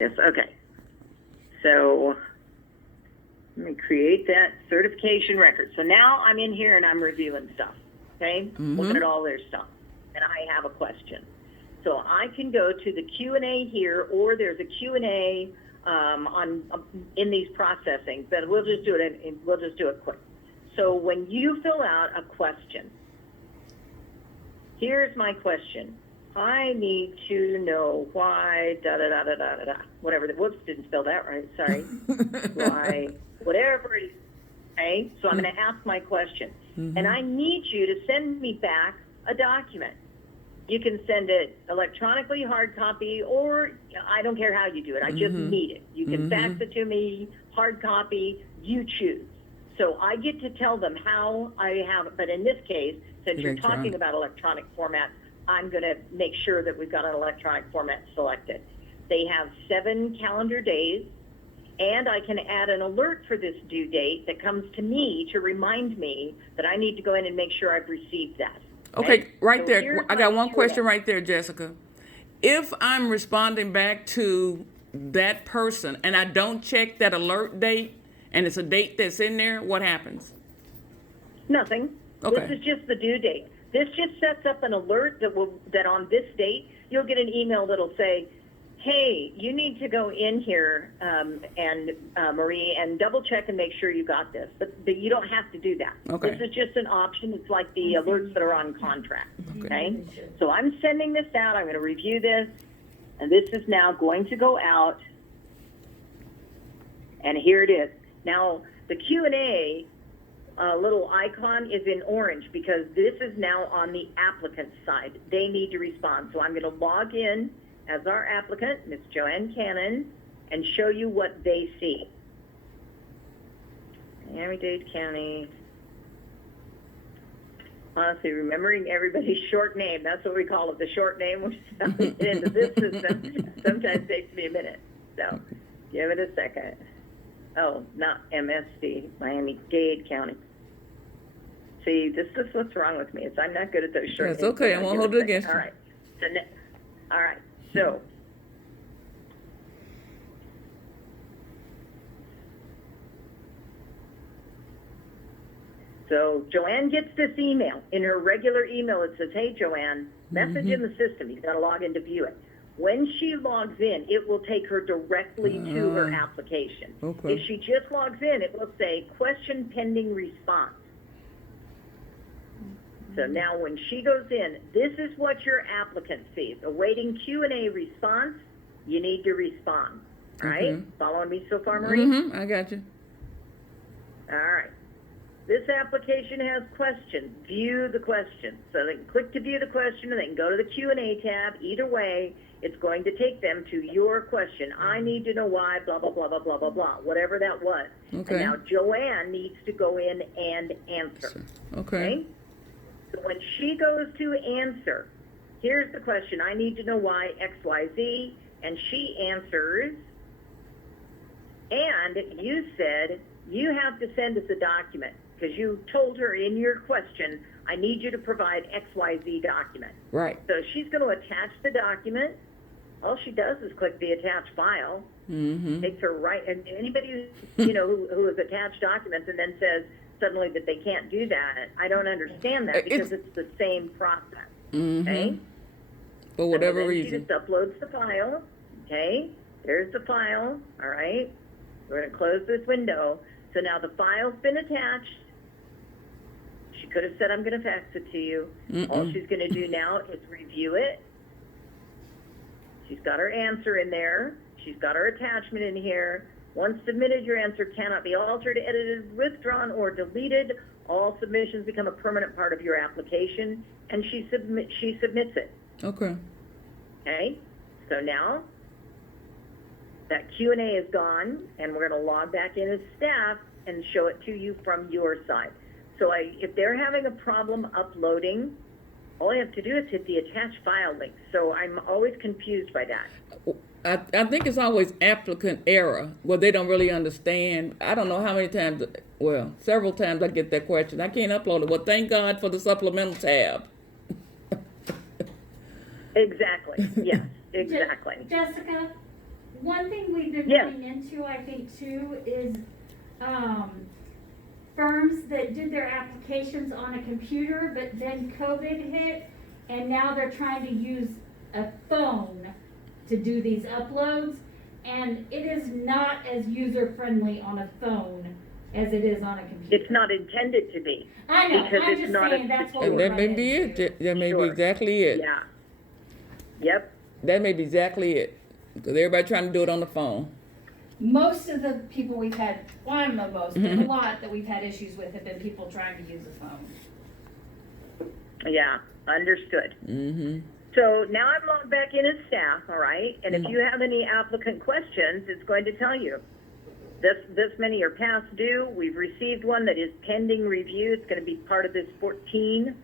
Yes, okay. So let me create that certification record. So now I'm in here and I'm reviewing stuff, okay? Looking at all their stuff. And I have a question. So I can go to the Q&A here, or there's a Q&A in these processing, but we'll just do it quick. So when you fill out a question, here's my question. I need to know why, whatever, whoops, didn't spell that right, sorry. Why, whatever it is, okay? So I'm going to ask my question. And I need you to send me back a document. You can send it electronically, hard copy, or I don't care how you do it. I just need it. You can fax it to me, hard copy, you choose. So I get to tell them how I have it. But in this case, since you're talking about electronic formats, I'm going to make sure that we've got an electronic format selected. They have 7 calendar days, and I can add an alert for this due date that comes to me to remind me that I need to go in and make sure I've received that. Okay, right So there. I got one Q&A. question right there, Jessica. If I'm responding back to that person and I don't check that alert date and it's a date that's in there, what happens? Nothing. Okay. This is just the due date. This just sets up an alert that on this date, you'll get an email that'll say, hey, you need to go in here, Marie, and double check and make sure you got this. But you don't have to do that. Okay. This is just an option. It's like the alerts that are on contract. Okay? So I'm sending this out. I'm going to review this. And this is now going to go out. And here it is. Now, the Q&A little icon is in orange because this is now on the applicant side. They need to respond. So I'm going to log in as our applicant, Ms. Joanne Cannon, and show you what they see. Miami-Dade County. Honestly, remembering everybody's short name, that's what we call it, the short name, which is into this system, sometimes takes me a minute. So give it a second. Oh, not MSD, Miami-Dade County. See, this is what's wrong with me. I'm not good at those short names. That's okay. I won't hold it against you. All right. All right. So Joanne gets this email. In her regular email, it says, hey, Joanne, message in the system. You've got to log in to view it. When she logs in, it will take her directly to her application. Okay. If she just logs in, it will say question pending response. So now when she goes in, this is what your applicant sees. Awaiting Q&A response, you need to respond. All right? Following me so far, Marie? I got you. All right. This application has questions. View the question. So they can click to view the question, and they can go to the Q&A tab. Either way, it's going to take them to your question. I need to know why, blah, blah, blah, blah, blah, blah, blah, whatever that was. Okay. And now Joanne needs to go in and answer. Okay. So when she goes to answer, here's the question. I need to know why X, Y, Z. And she answers. And you said you have to send us a document because you told her in your question, I need you to provide X, Y, Z document. Right. So she's going to attach the document. All she does is click the attached file. Takes her right. And anybody who has attached documents and then says suddenly that they can't do that, I don't understand that because it's the same process. Okay? For whatever so reason. She just uploads the file. Okay? There's the file. All right? We're going to close this window. So now the file's been attached. She could have said, I'm going to fax it to you. All she's going to do now is review it. She's got her answer in there. She's got her attachment in here. Once submitted, your answer cannot be altered, edited, withdrawn, or deleted. All submissions become a permanent part of your application, and she submits it. Okay. Okay? So now that Q&A is gone, and we're going to log back in as staff and show it to you from your side. So if they're having a problem uploading, all you have to do is hit the attached file link. So I'm always confused by that. I think it's always applicant error where they don't really understand. I don't know how many times, well, several times I get that question. I can't upload it. Well, thank God for the supplemental tab. Exactly. Yes, exactly. Jessica, One thing we've been Yes. running into, I think, too, is firms that did their applications on a computer, but then COVID hit, and now they're trying to use a phone to do these uploads, and it is not as user-friendly on a phone as it is on a computer. It's not intended to be. I know, because I'm it's just not saying a that's what secure- we're That may running be into. it. That may be Sure. exactly it. Yeah. Yep. That may be exactly it. Because everybody trying to do it on the phone. Most of the people we've had, well, I don't know most, but a lot that we've had issues with have been people trying to use a phone. Yeah. Understood. Mm-hmm. So now I'm logged back in as staff, all right? And if you have any applicant questions, it's going to tell you. This many are past due. We've received one that is pending review. It's going to be part of this 14.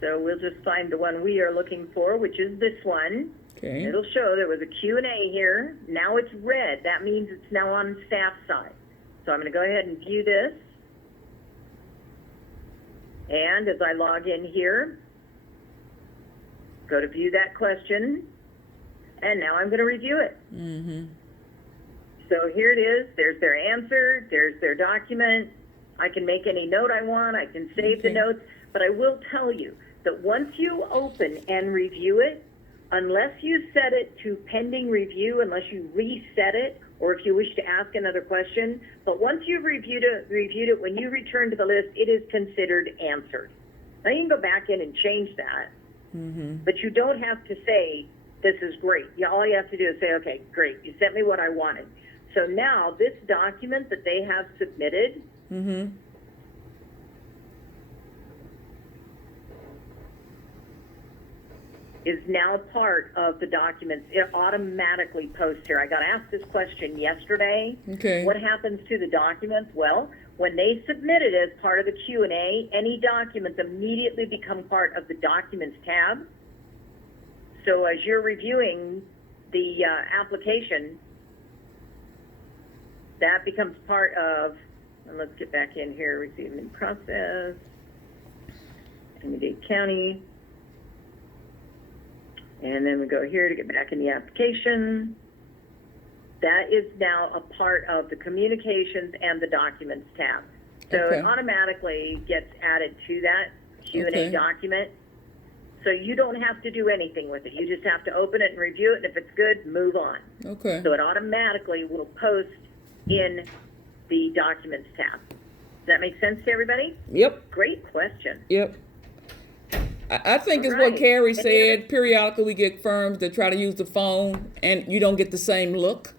So we'll just find the one we are looking for, which is this one. Okay. It'll show there was a Q&A here. Now it's red. That means it's now on staff side. So I'm going to go ahead and view this. And as I log in here, go to view that question. And now I'm going to review it. Mm-hmm. So here it is. There's their answer. There's their document. I can make any note I want. I can save the Okay. notes. But I will tell you that once you open and review it, unless you set it to pending review, unless you reset it, or if you wish to ask another question, but once you've reviewed it, when you return to the list, it is considered answered. Now you can go back in and change that, Mm-hmm. but you don't have to say, this is great. All you have to do is say, okay, great, you sent me what I wanted. So now this document that they have submitted, Mm-hmm. is now part of the documents. It automatically posts here. I got asked this question yesterday. Okay. What happens to the documents? Well, when they submit it as part of the Q&A, any documents immediately become part of the Documents tab. So as you're reviewing the application, that becomes part of, and let's get back in here, receiving in process, Miami-Dade County. And then we go here to get back in the application. That is now a part of the Communications and the Documents tab. So Okay. it automatically gets added to that Q&A Okay. document. So you don't have to do anything with it. You just have to open it and review it, and if it's good, move on. Okay. So it automatically will post in the Documents tab. Does that make sense to everybody? Yep. Great question. Yep. I think it's All right. what Carrie Any said. other- Periodically, we get firms that try to use the phone, and you don't get the same look.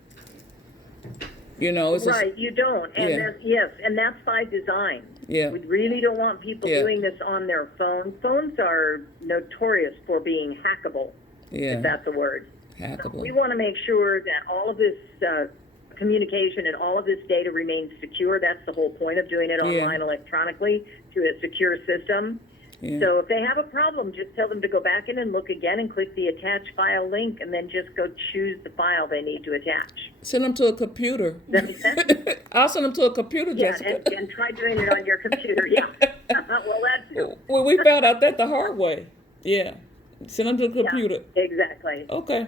You know, it's Right, you don't. And Yeah. yes, and that's by design. Yeah. We really don't want people Yeah. doing this on their phone. Phones are notorious for being hackable, yeah, if that's a word. We hackable. want to make sure that all of this communication and all of this data remains secure. That's the whole point of doing it Yeah. online electronically through a secure system. Yeah. So if they have a problem, just tell them to go back in and look again and click the attach file link and then just go choose the file they need to attach. Send them to a computer. Does that make sense? I'll send them to a computer, Yeah, Jessica. and try doing it on your computer. Yeah. Well, that's Well, we found out that the hard way. Yeah. Send them to the computer. Yeah, exactly. Okay.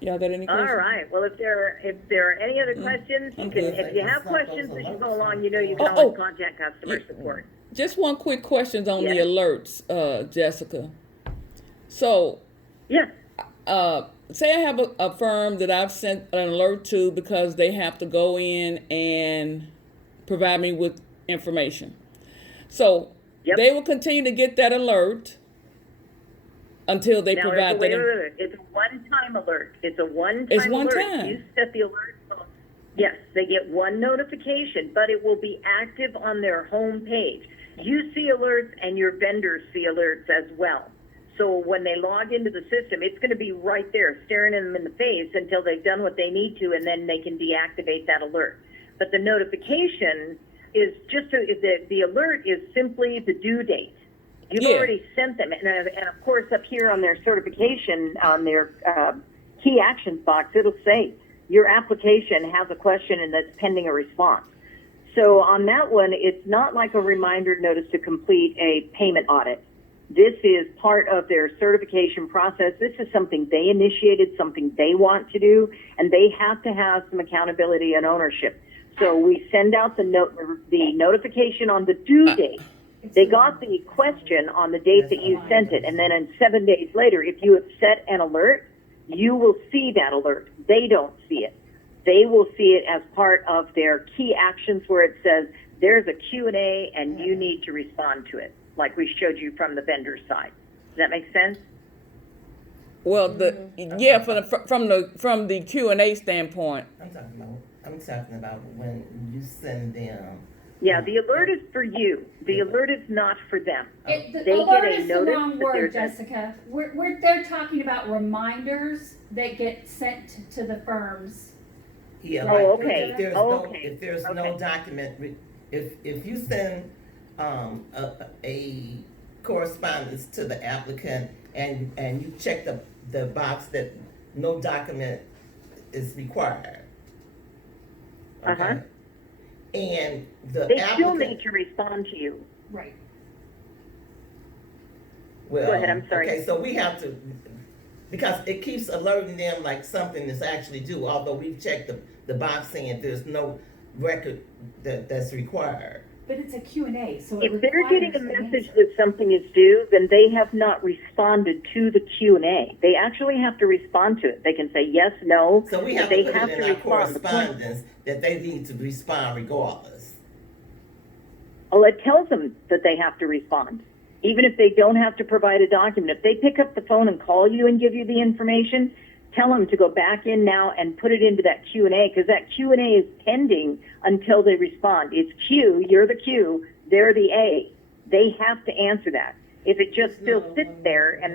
Y'all got any questions? All right. Well, if there are any other questions, I'm you can. good. If you have questions as you go along, you know you can Oh, always contact customer support. Just one quick question on the Yes. alerts, Jessica. So, Yes. say I have a firm that I've sent an alert to because they have to go in and provide me with information. So, Yep. they will continue to get that alert until they Now, provide that. it's a one-time alert. It's a one-time It's one alert. time. You set the alert. Yes, they get one notification, but it will be active on their home page. You see alerts and your vendors see alerts as well. So when they log into the system, it's going to be right there staring them in the face until they've done what they need to, and then they can deactivate that alert. But the notification is just the alert is simply the due date. You've Yeah. already sent them, and of course up here on their certification, on their key actions box, it'll say your application has a question and that's pending a response. So on that one, it's not like a reminder notice to complete a payment audit. This is part of their certification process. This is something they initiated, something they want to do, and they have to have some accountability and ownership. So we send out the notification on the due date. They got the question on the date that you sent it, and then 7 days later, if you have set an alert, you will see that alert. They don't see it. They will see it as part of their key actions where it says there's a Q&A and you need to respond to it, like we showed you from the vendor side. Does that make sense? Well, yeah, from the Q&A standpoint. I'm talking about when you send them. Yeah, the alert is for you. The alert is not for them. The They alert get a is the notice wrong that word, there's a- Jessica. They're talking about reminders that get sent to the firms. Yeah, Oh, like, okay. if there's Oh, no, okay. if there's no Okay. document, if you send, a correspondence to the applicant and you check the box that no document is required. Okay? Uh-huh. And the They still need applicant, to respond to you. Right. well, Go ahead, I'm sorry. okay, so we have to, because it keeps alerting them like something is actually due, although we've checked the box saying there's no record that's required. But it's a Q&A, so it If they're getting a requires an message answer. that something is due, then they have not responded to the Q&A. They actually have to respond to it. They can say yes, no, So we but have they to put have it to in our respond. The point- correspondence that they need to respond regardless. Well, it tells them that they have to respond, even if they don't have to provide a document. If they pick up the phone and call you and give you the information, tell them to go back in now and put it into that Q&A, because that Q&A is pending until they respond. It's Q, you're the Q, they're the A. They have to answer that. If it just still sits there and